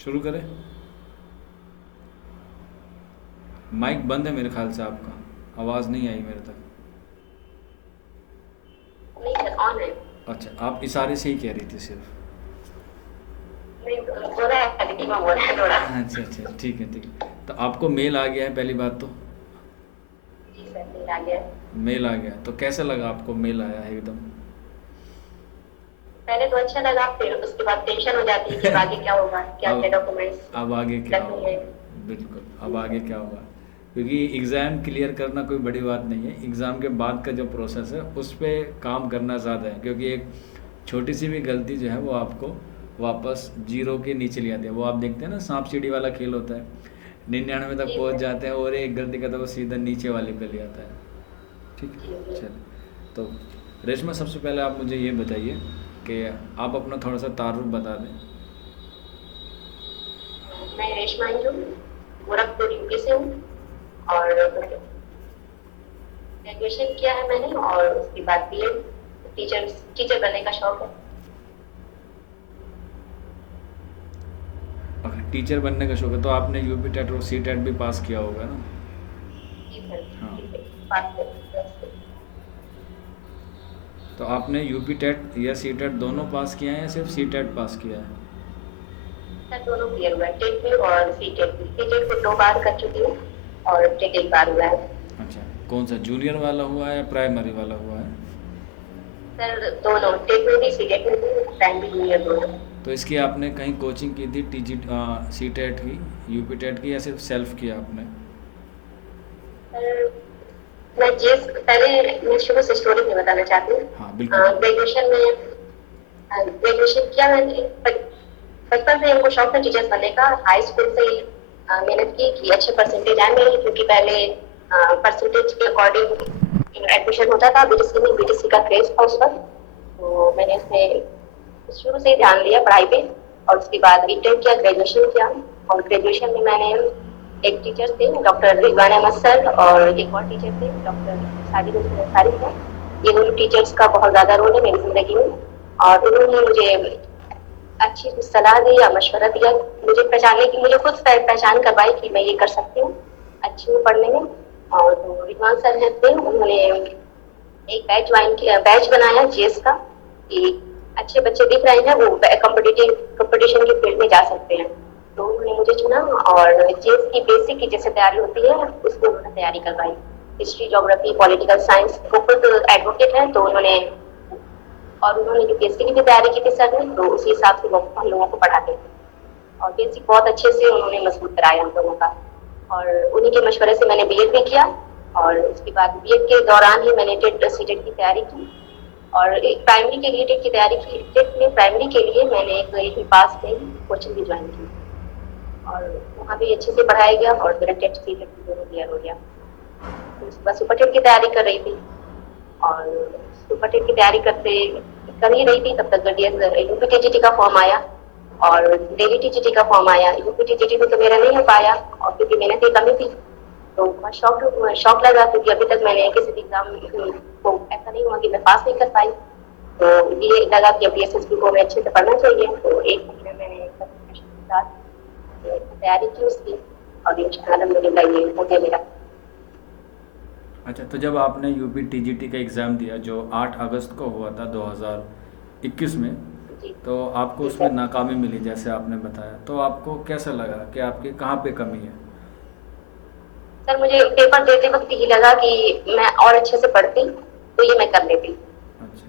शुरू करें। माइक बंद है मेरे ख्याल से आपका, आवाज़ नहीं आई मेरे तक। नहीं सर, ऑन है। अच्छा, आप इशारे से ही कह रही थी सिर्फ। नहीं, हो रहा है, धीमा हो रहा है थोड़ा। अच्छा अच्छा, ठीक है ठीक है। तो आपको मेल आ गया है पहली बात तो। जी सर, मेल आ गया है। मेल आ गया तो कैसा लगा आपको, मेल आया है एकदम? पहले तो अच्छा लगा, फिर उसके बाद टेंशन हो जाती है कि अब आगे क्या होगा, क्या क्या अब डॉक्यूमेंट्स अब आगे क्या रखेंगे। होगा, बिल्कुल अब जी आगे सर। क्या होगा। क्योंकि एग्ज़ाम क्लियर करना कोई बड़ी बात नहीं है, एग्ज़ाम के बाद का जो प्रोसेस है उस पे काम करना ज़्यादा है। क्योंकि एक छोटी सी भी गलती जो है वो आपको वापस जीरो के नीचे ले आती है। वो आप देखते हैं ना, सांप सीढ़ी वाला खेल होता है, 99 तक जी पहुंच सर। जाते हैं और एक गलती का तो वो सीधा नीचे वाले पे ले आता है। ठीक जी है, जी। चलिए। तो रेशमा, सबसे पहले आप मुझे ये बताइए कि आप अपना थोड़ा सा तारुफ बता दें। मैं रेशमा ही हूँ, गोरखपुर यूपी से हूँ। और ग्रेजुएशन किया है मैंने, और उसके बाद बीएड। टीचर टीचर बनने का शौक है। अगर टीचर बनने का शौक है तो आपने यूपी टेट और सी टेट भी पास किया होगा ना? जी सर। हाँ। ठीक है, बात करें। तो आपने यूपी टेट या सी टेट दोनों पास किया है या सिर्फ सी टेट पास किया है? सर दोनों क्लियर हुआ है, टेट भी और सी टेट भी। सी टेट को 2 बार कर चुकी हूँ, और टेट एक बार हुआ है। अच्छा, कौन सा जूनियर वाला हुआ है या प्राइमरी वाला हुआ है? सर दोनों, टेट में भी सी टेट में भी, प्राइमरी जूनियर दोनों। तो इसकी आपने कहीं कोचिंग की थी, टी जी सी टेट की, यूपी टेट की, या सिर्फ सेल्फ किया आपने? सर मैं जीएस, पहले मैं शुरू से स्टोरी में बताना चाहती हूँ। हाँ बिल्कुल। ग्रेजुएशन किया मैंने। बचपन से हमको शौक था टीचर्स बनने का, हाई स्कूल से ही मेहनत की कि अच्छे परसेंटेज आए मेरे, क्योंकि पहले परसेंटेज के अकॉर्डिंग एडमिशन होता था। बीटीसी में बीटीसी का क्रेज था उस वक्त, तो मैंने इसमें शुरू से ही ध्यान दिया पढ़ाई पे। और उसके बाद बीटेक किया, ग्रेजुएशन किया। और ग्रेजुएशन में मैंने, एक टीचर थे डॉक्टर रिजवान अहमद सर, और एक और टीचर थे डॉक्टर साजिद हुसैन अंसारी सर। ये दोनों टीचर्स का बहुत ज्यादा रोल है मेरी जिंदगी में। और उन्होंने मुझे अच्छी सलाह दी या मशवरा दिया, मुझे पहचानने की, मुझे खुद पहचान करवाई कि मैं ये कर सकती हूँ, अच्छी हूँ पढ़ने में। और तो रिजवान सर हैं थे, उन्होंने एक बैच ज्वाइन किया, बैच बनाया जीएस का, कि अच्छे बच्चे दिख रहे हैं वो कंपटीशन की फील्ड में जा सकते हैं। तो उन्होंने मुझे चुना, और जीएस की बेसिक की जैसे तैयारी होती है उसको उन्होंने तैयारी करवाई। हिस्ट्री, ज्योग्राफी, पॉलिटिकल साइंस, वो खुद एडवोकेट है, तो उन्होंने, और उन्होंने यूपीएससी की भी तैयारी की थी सर ने, तो उसी हिसाब से वो हम लोगों को पढ़ाते थे। और बेसिक बहुत अच्छे से उन्होंने मजबूत कराया हम लोगों का। और उन्हीं के मशवरे से मैंने बीएड भी किया। और उसके बाद बीएड के दौरान ही मैंने टेट सीटेट की तैयारी की। और एक प्राइमरी के लिए टेट की तैयारी की, टेट में प्राइमरी के लिए मैंने एक पास में कोचिंग भी ज्वाइन की। और वहाँ भी अच्छे से पढ़ाया गया, और मेरा टेट सीटेट भी दोनों क्लियर हो गया। तो उसके बाद सुपर टेट की तैयारी कर रही थी। और सुपर टेट की तैयारी कर ही रही थी, तब तक यूपी टीजीटी का फॉर्म आया, और दिल्ली टीजीटी का फॉर्म आया। यूपी टीजीटी में तो मेरा नहीं हो पाया, और क्योंकि मेहनत की कमी थी, तो बहुत शौक लगा, क्योंकि अभी तक मैंने किसी भी एग्जाम को ऐसा नहीं हुआ कि मैं पास नहीं कर पाई। तो ये लगा कि अभी एसएसबी को मैं अच्छे से पढ़ना चाहिए, तो एक महीने मैंने कंसंट्रेशन के साथ तैयारी की उसकी, और इंशाल्लाह अल्हम्दुलिल्लाह ये हो गया मेरा। अच्छा, तो जब आपने यूपी टीजीटी का एग्ज़ाम दिया जो 8 अगस्त को हुआ था 2021 में, जी तो आपको जी उसमें सर। नाकामी मिली जैसे आपने बताया, तो आपको कैसा लगा कि आपकी कहाँ पे कमी है? सर मुझे पेपर देते वक्त ही लगा कि मैं और अच्छे से पढ़ती तो ये मैं कर लेती। अच्छा,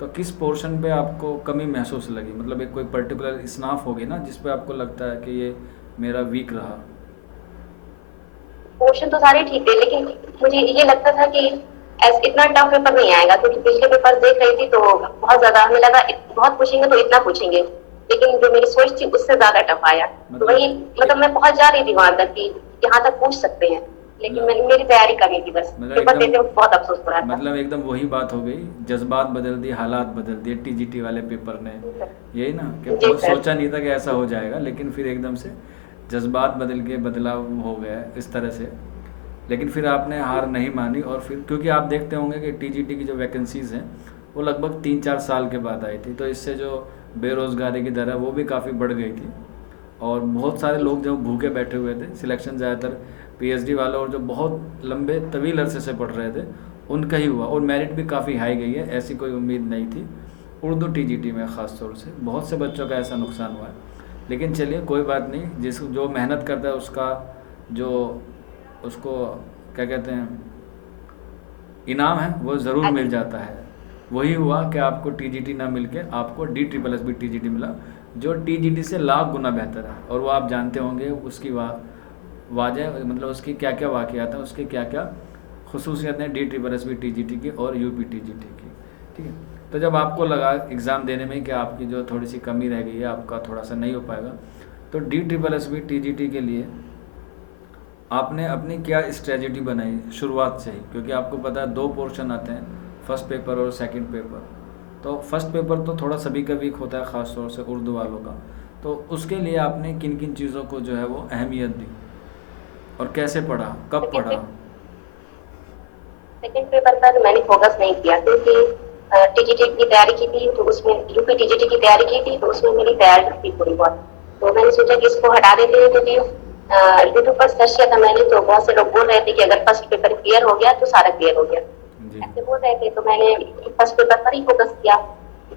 तो किस पोर्शन पे आपको कमी महसूस लगी? मतलब एक कोई पर्टिकुलर स्नाफ होगी ना जिस पे आपको लगता है कि ये मेरा वीक रहा। क्वेश्चन तो सारे ठीक थे, लेकिन मुझे ये लगता था कि इतना टफ पेपर नहीं आएगा, क्योंकि पिछले पेपर देख रही थी तो बहुत ज्यादा हमें लगा बहुत पूछेंगे तो इतना पूछेंगे, लेकिन जो मेरी सोच थी उससे ज्यादा टफ आया। तो मतलब वही, मतलब मैं पहुंच जा रही थी वहां तक कि यहाँ तक पूछ सकते हैं, लेकिन मतलब मेरी तैयारी करनी थी बस। मतलब पेपर एकदम देते वक्त बहुत अफसोस हो रहा था। मतलब एकदम वही बात हो गई, जज्बात बदल दिए, हालात बदल दिए टीजीटी वाले पेपर ने। जी सर। यही ना कि जी सर। सोचा नहीं था कि ऐसा हो जाएगा, लेकिन फिर एकदम से जज्बात बदल के बदलाव हो गया इस तरह से। लेकिन फिर आपने हार नहीं मानी, और फिर क्योंकि आप देखते होंगे कि टीजीटी की जो वैकेंसीज़ हैं वो लगभग 3-4 साल के बाद आई थी, तो इससे जो बेरोज़गारी की दर है वो भी काफ़ी बढ़ गई थी। और बहुत सारे लोग जो भूखे बैठे हुए थे, सिलेक्शन ज़्यादातर पीएचडी वाले और जो बहुत लंबे तवील अरसे से पढ़ रहे थे उनका ही हुआ, और मेरिट भी काफ़ी हाई गई है, ऐसी कोई उम्मीद नहीं थी। उर्दू टीजीटी में ख़ास तौर से बहुत से बच्चों का ऐसा नुकसान हुआ है। लेकिन चलिए कोई बात नहीं, जिस जो मेहनत करता है उसका जो उसको क्या कहते हैं इनाम है वो ज़रूर मिल जाता है। वही हुआ कि आपको टीजीटी ना मिल के आपको DSSB टीजीटी मिला, जो टीजीटी से लाख गुना बेहतर है। और वो आप जानते होंगे उसकी वाजह, मतलब उसकी क्या क्या वाक़यात हैं, उसकी क्या क्या खसूसियत हैं DSSB टीजीटी की और यूपी टीजीटी की। ठीक है, तो जब आपको लगा एग्ज़ाम देने में कि आपकी जो थोड़ी सी कमी रह गई है, आपका थोड़ा सा नहीं हो पाएगा, तो DSSB टीजीटी के लिए आपने अपनी क्या स्ट्रेटजी बनाई शुरुआत से ही? क्योंकि आपको पता है 2 पोर्शन आते हैं, फर्स्ट पेपर और सेकंड पेपर। तो फर्स्ट पेपर तो थोड़ा सभी का वीक होता है, ख़ास तौर से उर्दू वालों का। तो उसके लिए आपने किन किन चीज़ों को जो है वो अहमियत दी और कैसे पढ़ा, कब पढ़ा? सेकंड पेपर पर मैंने फोकस नहीं किया क्योंकि टीजीटी की तैयारी की थी, तो उसमें यूपी टीजीटी की तैयारी की थी, तो उसमें मेरी तैयारी थी थोड़ी बहुत। तो मैंने सोचा कि इसको हटा देते हैं, क्योंकि यूट्यूब पर सर्च किया था मैंने, तो बहुत से लोग बोल रहे थे कि अगर फर्स्ट पेपर क्लियर हो गया तो सारा क्लियर हो गया, ऐसे बोल रहे थे। तो मैंने फर्स्ट पेपर पर ही फोकस किया।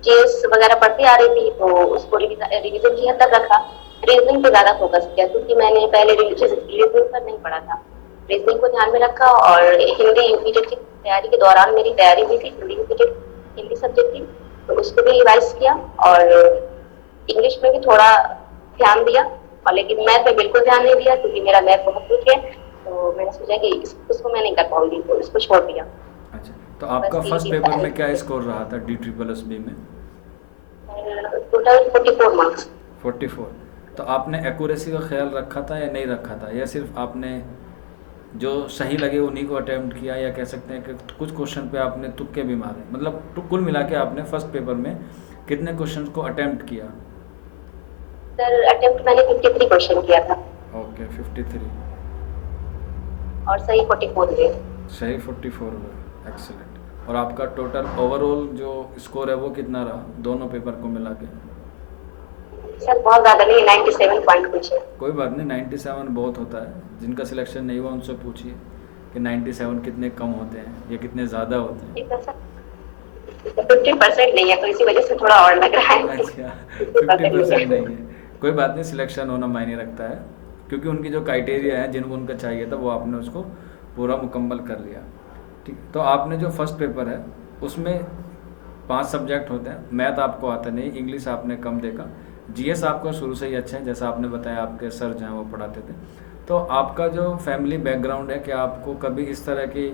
जीएस वगैरह पढ़ती आ रही थी, तो उसको रिवीजन की हद तक रखा। रीजनिंग पे ज्यादा फोकस किया क्योंकि मैंने पहले रीजनिंग पर नहीं पढ़ा था। रीजनिंग को ध्यान में रखा, और हिंदी यूपीटेट की तैयारी के दौरान मेरी तैयारी हुई थी, हिंदी यूपीटेट हिंदी सब्जेक्ट की, तो उसको भी रिवाइज किया। और इंग्लिश में भी थोड़ा ध्यान दिया, और लेकिन मैथ में बिल्कुल ध्यान नहीं दिया क्योंकि मेरा मैथ बहुत वीक है। तो मैंने सोचा कि उसको मैं नहीं कर पाऊंगी, तो इसको छोड़ दिया। अच्छा, तो आपका फर्स्ट पेपर में क्या स्कोर रहा था DSSB में? Total 44 marks. 44। तो आपने एक्यूरेसी का ख्याल रखा था या नहीं रखा था, या सिर्फ आपने जो सही लगे उन्हीं को अटेम्प्ट किया, या कह सकते हैं कि कुछ क्वेश्चन पे आपने तुक्के भी मारे? मतलब कुल मिला के आपने फर्स्ट पेपर में कितने क्वेश्चन को अटेम्प्ट किया? सर अटेम्प्ट मैंने 53 क्वेश्चन किया था। ओके, 53 और सही 44 हुए। सही 44 हुए, एक्सीलेंट। और आपका टोटल ओवरऑल जो स्कोर है वो कितना रहा दोनों पेपर को मिला के? सर बहुत ज़्यादा नहीं, 97 पॉइंट कुछ है। कोई बात नहीं, 97 बहुत होता है। जिनका सिलेक्शन नहीं हुआ उनसे पूछिए कि 97 कितने कम होते हैं या कितने ज़्यादा होते हैं। 50% नहीं है, तो इसी वजह से थोड़ा और लग रहा है। अच्छा, 50% नहीं है, कोई बात नहीं, सिलेक्शन होना मायने रखता है, क्योंकि उनकी जो क्राइटेरिया है जिनको उनका चाहिए था वो आपने उसको पूरा मुकम्मल कर लिया। ठीक, तो आपने जो फर्स्ट पेपर है उसमें 5 सब्जेक्ट होते हैं, मैथ आपको आता नहीं, इंग्लिश आपने कम देखा, जीएस आपका शुरू से ही अच्छा है, जैसा आपने बताया आपके सर जो हैं वो पढ़ाते थे। तो आपका जो फैमिली बैकग्राउंड है, क्या आपको कभी इस तरह की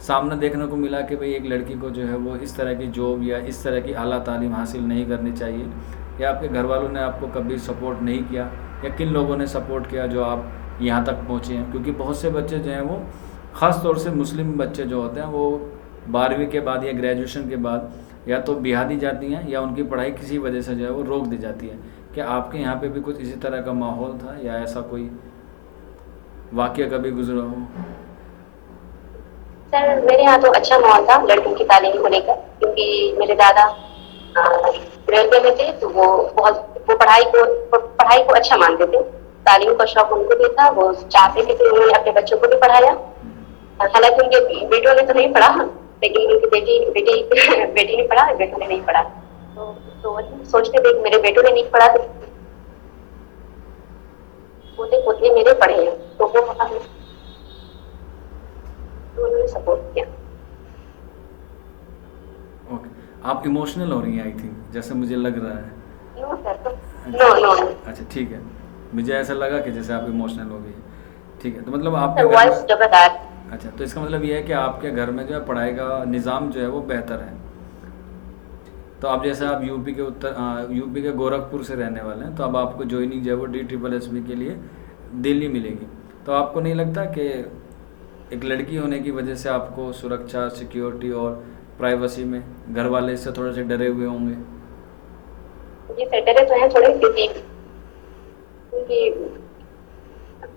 सामना देखने को मिला कि भाई एक लड़की को जो है वो इस तरह की जॉब या इस तरह की आला तालीम हासिल नहीं करनी चाहिए, या आपके घर वालों ने आपको कभी सपोर्ट नहीं किया, या किन लोगों ने सपोर्ट किया जो आप यहाँ तक पहुँचे हैं? क्योंकि बहुत से बच्चे जो हैं वो ख़ास तौर से मुस्लिम बच्चे जो होते हैं वो 12वीं के बाद या ग्रेजुएशन के बाद या तो बिहा दी जाती हैं या उनकी पढ़ाई किसी वजह से जो है वो रोक दी जाती है। क्या आपके यहाँ पे भी कुछ इसी तरह का माहौल था या ऐसा कोई वाक़या कभी गुजरा हो? सर मेरे यहाँ तो अच्छा माहौल था लड़कियों की तालीम को लेकर, क्योंकि मेरे दादा रेलवे में थे, तो वो पढ़ाई को अच्छा मानते थे। तालीम का शौक उनको भी था, वो चाहते थे कि उन्होंने अपने बच्चों को भी पढ़ाया। हालांकि उनके बेटों ने तो नहीं पढ़ा, लेकिन उनकी बेटी ने पढ़ा, बेटों ने नहीं पढ़ा। तो वही सोचते थे मेरे बेटों ने नहीं पढ़ा तो पोते पोते मेरे पढ़े हैं, तो वो उन्होंने सपोर्ट किया। ओके, आप इमोशनल हो रही हैं आई थिंक, जैसे मुझे लग रहा है। No sir, no. अच्छा ठीक है, मुझे ऐसा लगा कि जैसे आप इमोशनल हो गई। ठीक है, तो मतलब आपके सर घर वॉइस में, जबरदस्त। अच्छा, तो इसका मतलब ये है कि आपके घर में जो है पढ़ाई का निज़ाम जो है वो बेहतर है। तो अब जैसे आप यूपी के गोरखपुर से रहने वाले हैं, तो अब आपको ज्वाइनिंग जो है वो DSSB के लिए दिल्ली मिलेगी। तो आपको नहीं लगता कि एक लड़की होने की वजह से आपको सुरक्षा, सिक्योरिटी और प्राइवेसी में घर वाले इससे थोड़े से डरे हुए होंगे? जी सर, डरे तो हैं थोड़े, क्योंकि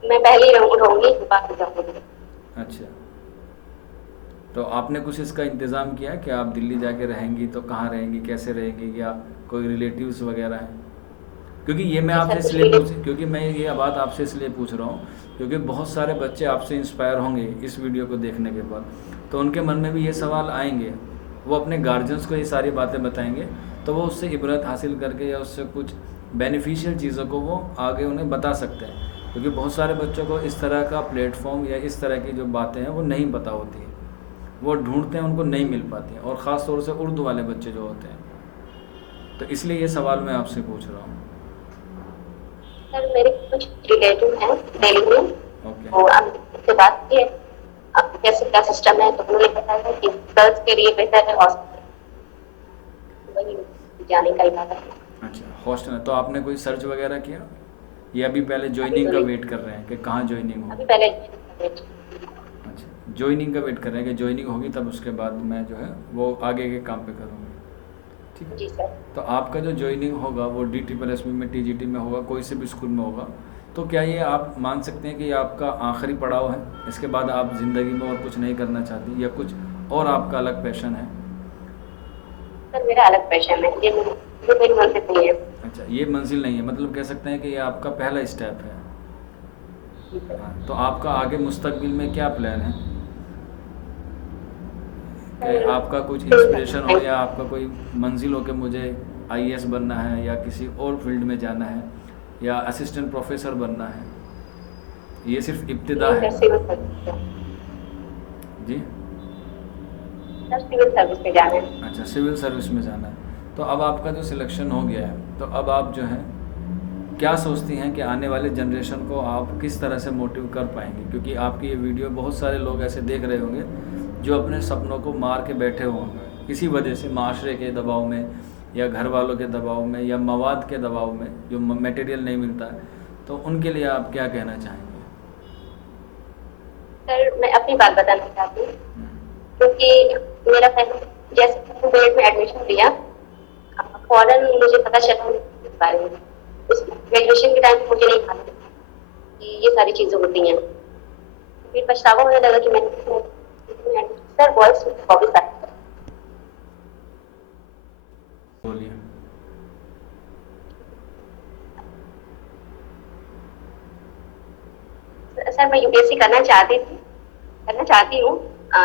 मैं पहले ही रहूंगी, बाद में जाऊंगी। अच्छा, तो आपने कुछ इसका इंतज़ाम किया कि आप दिल्ली जाके रहेंगी तो कहाँ रहेंगी, कैसे रहेंगी, या कोई रिलेटिव्स वगैरह हैं? क्योंकि ये मैं जी आपसे सर, कुछ इसलिए वीडियो। पूछ क्योंकि मैं ये बात आपसे इसलिए पूछ रहा हूँ क्योंकि बहुत सारे बच्चे आपसे इंस्पायर होंगे इस वीडियो को देखने के बाद, तो उनके मन में भी ये सवाल आएंगे, वो अपने गार्जियंस को ये सारी बातें बताएंगे, तो वो उससे इबरत हासिल करके या उससे कुछ बेनिफिशियल चीज़ों को वो आगे उन्हें बता सकते हैं। क्योंकि बहुत सारे बच्चों को इस तरह का प्लेटफॉर्म या इस तरह की जो बातें हैं वो नहीं पता होती है, वो ढूंढते हैं, उनको नहीं मिल पाती हैं, और ख़ास तौर से उर्दू वाले बच्चे जो होते हैं। तो इसलिए ये सवाल मैं आपसे पूछ रहा हूँ। सर मेरे कुछ रिलेटिव हैं दिल्ली में, ओके। तो हम से बात की है, अब कैसे क्या सिस्टम है, तो उन्होंने बताया कि गर्ल्स के लिए बेहतर है हॉस्टल, वही जाने का इरादा है। अच्छा, हॉस्टल है तो आपने कोई सर्च वगैरह किया, या अभी पहले अभी ज्वाइनिंग तो का नहीं, वेट कर रहे हैं कि कहाँ ज्वाइनिंग अभी होगी? पहले। अच्छा, ज्वाइनिंग का वेट कर रहे हैं कि ज्वाइनिंग होगी तब उसके बाद मैं जो है वो आगे के काम पे करूँगी। ठीक है। जी सर। तो आपका जो ज्वाइनिंग होगा वो DSSB में, TGT में होगा, कोई से भी स्कूल में होगा, तो क्या ये आप मान सकते हैं कि ये आपका आखिरी पड़ाव है? इसके बाद आप ज़िंदगी में और कुछ नहीं करना चाहती, या कुछ और आपका अलग पैशन है? सर मेरा अलग पैशन है, ये मेरी मंजिल नहीं है। अच्छा, ये मंजिल नहीं है, मतलब कह सकते हैं कि ये आपका पहला स्टेप है। जी सर। हाँ, तो आपका आगे मुस्तकबिल में क्या प्लान है? कि सर आपका कुछ सिविल इंस्पिरेशन हो, सर्विस। या आपका कोई मंजिल हो कि मुझे IAS बनना है, या किसी और फील्ड में जाना है, या असिस्टेंट प्रोफेसर बनना है? ये सिर्फ इब्तिदा नहीं है। Sir, civil service. जी। सर सिविल सर्विस में जाना है। अच्छा, सिविल सर्विस में जाना है। तो अब आपका जो सिलेक्शन हो गया है, तो अब आप जो है क्या सोचती हैं कि आने वाले जनरेशन को आप किस तरह से मोटिव कर पाएंगे? क्योंकि आपकी ये वीडियो बहुत सारे लोग ऐसे देख रहे होंगे जो अपने सपनों को मार के बैठे हुए होंगे किसी वजह से, माशरे के दबाव में, या घर वालों के दबाव में, या मवाद के दबाव में, जो मटेरियल नहीं मिलता है। तो उनके लिए आप क्या कहना चाहेंगे? सर मैं अपनी बात बताना चाहती हूँ, हम्म। क्योंकि मेरा पहले जैसे मैंने बीएड में एडमिशन लिया, फौरन मुझे पता चला इस बारे में। उस ग्रेजुएशन के टाइम मुझे नहीं मालूम था कि ये सारी चीजें होती हैं। फिर पछतावा होने लगा कि मैंने सर बॉयज हॉबीज है। बोलिए। सर मैं यूपीएससी करना चाहती हूँ,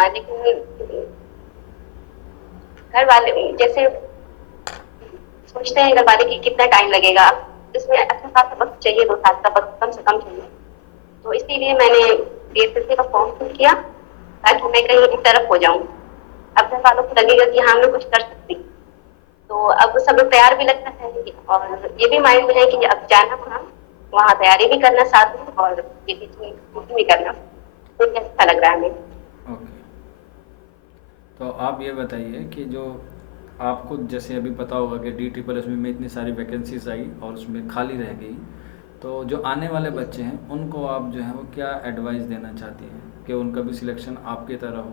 लेकिन घर वाले जैसे सोचते हैं, घर वाले कि कितना टाइम लगेगा, इसमें अच्छा खासा वक्त चाहिए, 2 साल का वक्त कम से कम चाहिए। तो इसीलिए मैंने बीएसएससी का फॉर्म फिल किया ताकि मैं कहीं एक तरफ हो जाऊं। अब घर वालों को लगेगा कि हाँ मैं कुछ कर सकती हूँ। तो अब सब लोग तैयार भी लगता है, और ये भी माइंड में है कि अब जाना वहाँ वहाँ तैयारी भी करना साथ में, और ये बीच में कुकिंग भी करना, तो ये अच्छा लग रहा है हमें। ओके। तो आप ये बताइए कि जो आपको जैसे अभी पता होगा कि DSSB में इतनी सारी वैकेंसीज आई और उसमें खाली रह गई, तो जो आने वाले बच्चे हैं उनको आप जो है वो क्या एडवाइस देना चाहती हैं कि उनका भी सिलेक्शन आपकी तरह हो?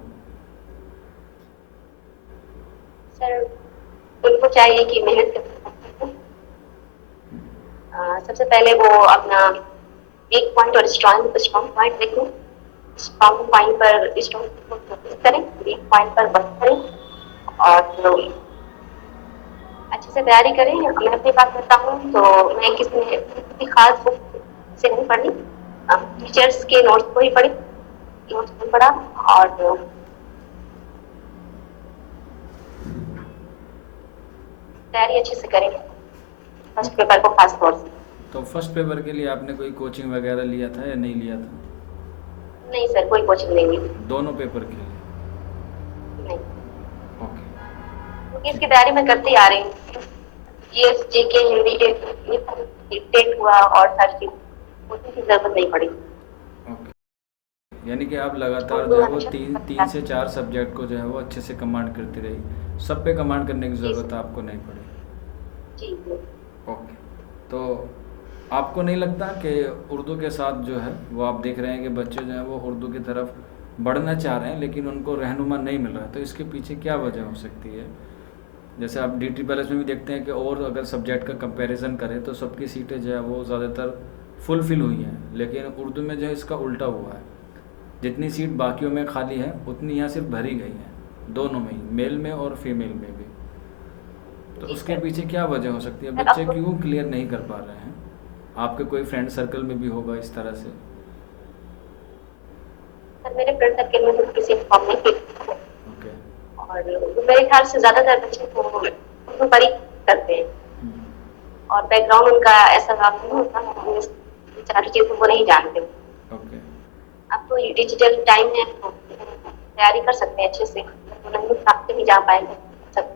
सर उनको चाहिए कि मेहनत करें। सबसे पहले वो अपना वीक पॉइंट और स्ट्रॉन्ग पॉइंट देखें, स्ट्रॉन्ग पॉइंट पर फोकस करें, वीक पॉइंट पर वर्क करें, और अच्छे से तैयारी करें। मैं अपनी बात करता हूँ तो मैं किसी खास बुक से नहीं पढ़ी, टीचर्स के नोट्स को ही पढ़ी, नोट्स को पढ़ा, और तैयारी अच्छे से करें फर्स्ट पेपर को खास तौर से। तो फर्स्ट पेपर के लिए आपने कोई कोचिंग वगैरह लिया था या नहीं लिया था? नहीं सर, कोई कोचिंग नहीं ली। दोनों पेपर के लिए? नहीं, ओके। क्योंकि इसकी तैयारी मैं करती आ रही हूँ। ये जीके, हिंदी के टेट हुआ और सारी चीज, कोचिंग की जरूरत नहीं पड़ी। ओके, यानी कि आप लगातार उर्दू जो है वो अच्छा तीन से चार सब्जेक्ट को जो है वो अच्छे से कमांड करती रही, सब पे कमांड करने की जी ज़रूरत आपको नहीं पड़ी। जी। ओके। तो आपको नहीं लगता कि उर्दू के साथ जो है वो आप देख रहे हैं कि बच्चे जो हैं वो उर्दू की तरफ बढ़ना चाह रहे हैं लेकिन उनको रहनुमा नहीं मिल रहा है, तो इसके पीछे क्या वजह हो सकती है? जैसे आप DSSB में भी देखते हैं कि और अगर सब्जेक्ट का कंपैरिजन करें तो सबकी सीटें जो है वो ज़्यादातर फुलफिल हुई हैं, लेकिन उर्दू में जो है इसका उल्टा हुआ है। जितनी सीट बाकियों में खाली है उतनी यहाँ सिर्फ भरी गई हैं, दोनों में ही, मेल में और फीमेल में भी। तो जी उसके सर। पीछे क्या वजह हो सकती है, सर बच्चे अब क्यों क्लियर नहीं कर पा रहे हैं? आपके कोई फ्रेंड सर्कल में भी होगा इस तरह से। सर मेरे फ्रेंड सर्कल में तो किसी फॉर्म नहीं थी, ओके। और मेरे ख्याल से ज्यादातर बच्चे को उर्दू पर ही करते हैं, और बैकग्राउंड उनका ऐसा नहीं होता, सारी चीजें वो नहीं जानते। ओके। अब तो ये डिजिटल टाइम है, तो तैयारी कर सकते हैं अच्छे से, तो नहीं आप नहीं जा पाएंगे सब।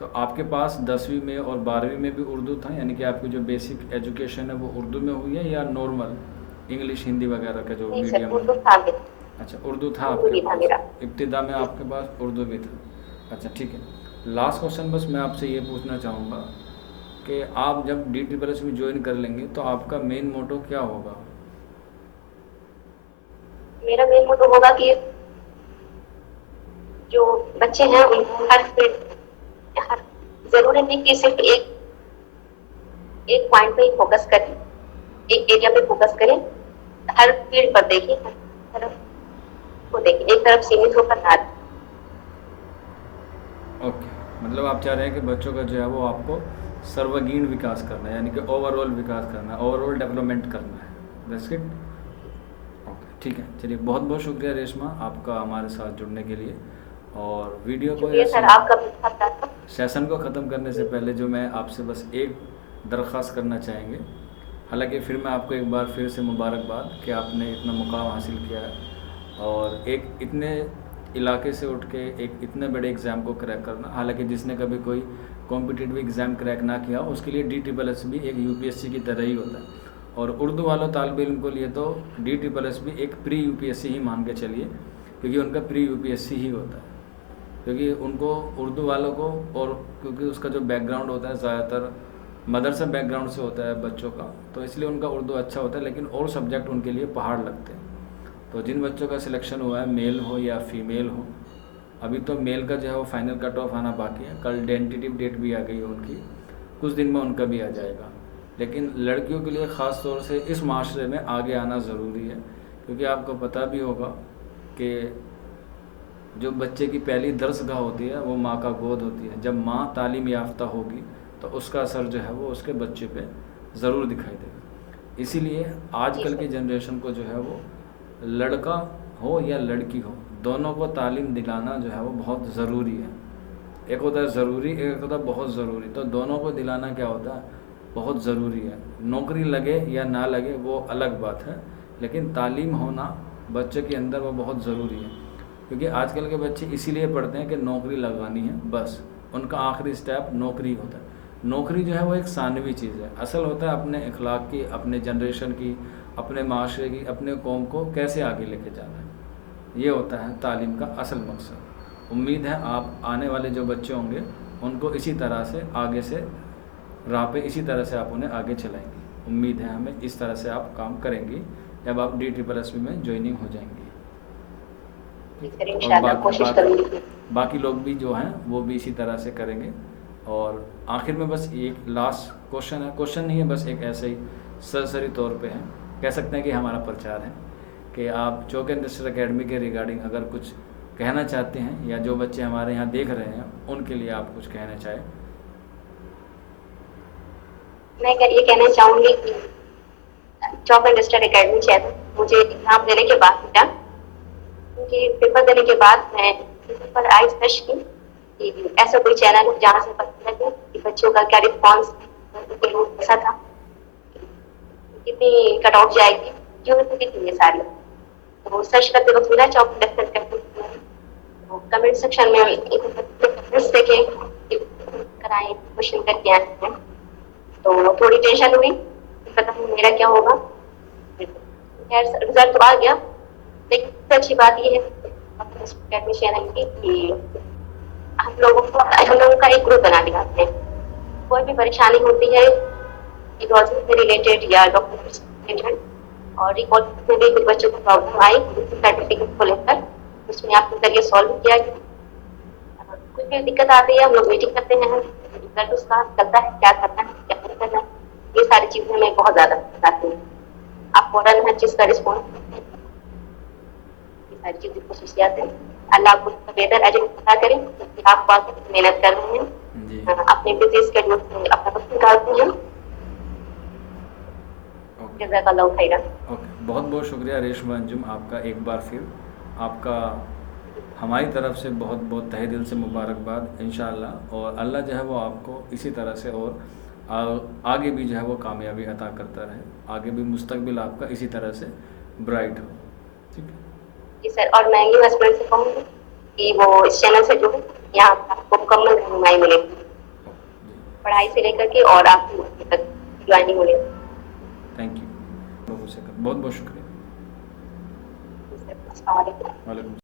तो आपके पास 10वीं में और 12वीं में भी उर्दू था, यानी कि आपकी जो बेसिक एजुकेशन है वो उर्दू में हुई है या नॉर्मल इंग्लिश हिंदी वगैरह का जो नहीं सर, मीडियम उर्दू है? था मेरा। अच्छा, उर्दू था उर्दू आपके भी था पास, मेरा। इब्तिदा में आपके पास उर्दू भी था। अच्छा ठीक है। लास्ट क्वेश्चन बस मैं आपसे ये पूछना चाहूँगा कि आप जब DTPLS में ज्वाइन कर लेंगे तो आपका मेन मोटो क्या होगा? मेरा मेन मोटो होगा कि जो बच्चे हैं उनको हर फील्ड, हर जरूरी नहीं कि सिर्फ एक एक पॉइंट पे ही फोकस करें, एक एरिया पे फोकस करें, हर फील्ड पर देखिए, हर तरफ को देखिए, एक तरफ सीमित होकर ना। ओके, मतलब आप चाह रहे हैं कि बच्चों का जो है वो आपको सर्वांगीण विकास करना है, यानी कि ओवरऑल विकास करना है, ओवरऑल डेवलपमेंट करना है। That's it. ओके ठीक है, चलिए बहुत बहुत शुक्रिया रेशमा आपका हमारे साथ जुड़ने के लिए। और वीडियो को या शुक्रिया सर, आपका भी बहुत ज्यादा। सेशन को ख़त्म करने से पहले जो मैं आपसे बस एक दरख्वास्त करना चाहेंगे, हालांकि फिर मैं आपको एक बार फिर से मुबारकबाद कि आपने इतना मुकाम हासिल किया है और एक इतने इलाके से उठ के एक इतने बड़े एग्ज़ाम को क्रैक करना। हालांकि जिसने कभी कोई कॉम्पिटिटिव एग्ज़ाम क्रैक ना किया उसके लिए DTPLS भी एक UPSC की तरह ही होता है, और उर्दू वालों तालिब इल्म को लिए तो DTPLS भी एक प्री UPSC ही मान के चलिए, क्योंकि उनका प्री UPSC ही होता है। क्योंकि उनको उर्दू वालों को, और क्योंकि उसका जो बैकग्राउंड होता है ज़्यादातर मदरसा बैकग्राउंड से होता है बच्चों का, तो इसलिए उनका उर्दू अच्छा होता है, लेकिन और सब्जेक्ट उनके लिए पहाड़ लगते हैं। तो जिन बच्चों का सिलेक्शन हुआ है, मेल हो या फीमेल हो, अभी तो मेल का जो है वो फाइनल कट ऑफ आना बाकी है, कल टेंटेटिव डेट भी आ गई है उनकी, कुछ दिन में उनका भी आ जाएगा। लेकिन लड़कियों के लिए ख़ास तौर से इस माशरे में आगे आना ज़रूरी है, क्योंकि आपको पता भी होगा कि जो बच्चे की पहली दरसगाह होती है वो माँ का गोद होती है। जब माँ तालीम याफ्ता होगी तो उसका असर जो है वो उसके बच्चे पे ज़रूर दिखाई देगा। इसीलिए आजकल की जनरेशन को जो है वो लड़का हो या लड़की हो, दोनों को तालीम दिलाना जो है वो बहुत ज़रूरी है। एक होता है ज़रूरी, एक होता है बहुत ज़रूरी। तो दोनों को दिलाना क्या होता है, बहुत ज़रूरी है। नौकरी लगे या ना लगे वो अलग बात है, लेकिन तालीम होना बच्चे के अंदर वो बहुत ज़रूरी है। क्योंकि आजकल के बच्चे इसीलिए पढ़ते हैं कि नौकरी लगवानी है, बस उनका आखिरी स्टेप नौकरी होता है। नौकरी जो है वो एक सानवी चीज़ है, असल होता है अपने अखलाक की, अपने जनरेशन की, अपने माशरे की, अपने कौम को कैसे आगे लेके जाना है, ये होता है तालीम का असल मकसद। उम्मीद है आप आने वाले जो बच्चे होंगे उनको इसी तरह से आगे से राह पे इसी तरह से आप उन्हें आगे चलाएंगे। उम्मीद है हमें इस तरह से आप काम करेंगी जब आप DTPLS में ज्वाइनिंग हो जाएंगी। सर और इंशाल्लाह कोशिश करूंगी। बाकी लोग भी जो हैं वो भी इसी तरह से करेंगे। और आखिर में बस एक लास्ट क्वेश्चन है, क्वेश्चन नहीं है, बस एक ऐसे ही सरसरी तौर पे है, कह सकते हैं कि हमारा प्रचार है कि आप चौक इंडस्ट्रियल एकेडमी के रिगार्डिंग अगर कुछ कहना चाहते हैं, या जो बच्चे हमारे यहाँ देख रहे हैं उनके लिए आप कुछ कहना चाहें। मैं ये कहना चाहूंगी कि चौक इंडस्ट्रियल एकेडमी चैनल मुझे एग्जाम देने के बाद मिला, क्योंकि पेपर देने के बाद मैं पर आई सर्च की कि ऐसा कोई चैनल है जहाँ से पता लगे कि बच्चों का क्या रिस्पॉन्स कैसा था, कितनी कट ऑफ जाएगी, यूनिवर्सिटी थी ये सारी। तो सर्च करते वक्त मिला चौक इंडस्ट्रियल एकेडमी। तो कमेंट सेक्शन में देखे कराए, क्वेश्चन करके आए हैं, तो थोड़ी टेंशन हुई, पता नहीं मेरा क्या होगा। खैर रिजल्ट तो आ गया, लेकिन अच्छी बात ये है अकेडमी चैनल की कि हम लोगों का एक ग्रुप बना दिया है। कोई भी परेशानी होती है इकोलॉजी से रिलेटेड या डॉक्यूमेंट्स से रिलेटेड, और रिकॉर्ड में भी कुछ बच्चों को प्रॉब्लम आई सर्टिफिकेट को लेकर, उसमें आपके जरिए सॉल्व किया गया। कुछ भी दिक्कत आती है हम लोग मीटिंग करते हैं, रिजल्ट उसका चलता है, क्या करना है क्या नहीं करना है, ये सारी चीजें हमें बहुत ज्यादा बताती हैं। आप फौरन हर चीज का रिस्पॉन्स, ये सारी चीजें कोशिश किया हैं। अल्लाह आपको उसका बेहतर अजर अता करे, क्योंकि आप बहुत मेहनत कर रहे हैं, जी अपने बिजी स्केड्यूल से अपना वक्त निकालते हैं। ओके जज़ाकल्लाहु खैरन। ओके, बहुत बहुत शुक्रिया रेशमा अंजुम आपका, एक बार फिर आपका हमारी तरफ से बहुत बहुत तहे दिल से मुबारकबाद इंशाअल्लाह। और अल्लाह जो है वो आपको इसी तरह से और आगे भी जो है वो कामयाबी अता करता रहे, आगे भी मुस्तकबिल आपका इसी तरह से ब्राइट हो। ठीक है जी सर, और मैं ये हस्बैंड से कहूँगी कि वो इस चैनल से जुड़े, यहाँ पर आपको मुकम्मल रहनुमाई मिलेगी, जी पढ़ाई से लेकर के और आपकी नौकरी तक ज्वाइनिंग होने तक। थैंक यू, बहुत बहुत शुक्रिया। जी सर, अस्सलाम वालेकुम। वालेकुम।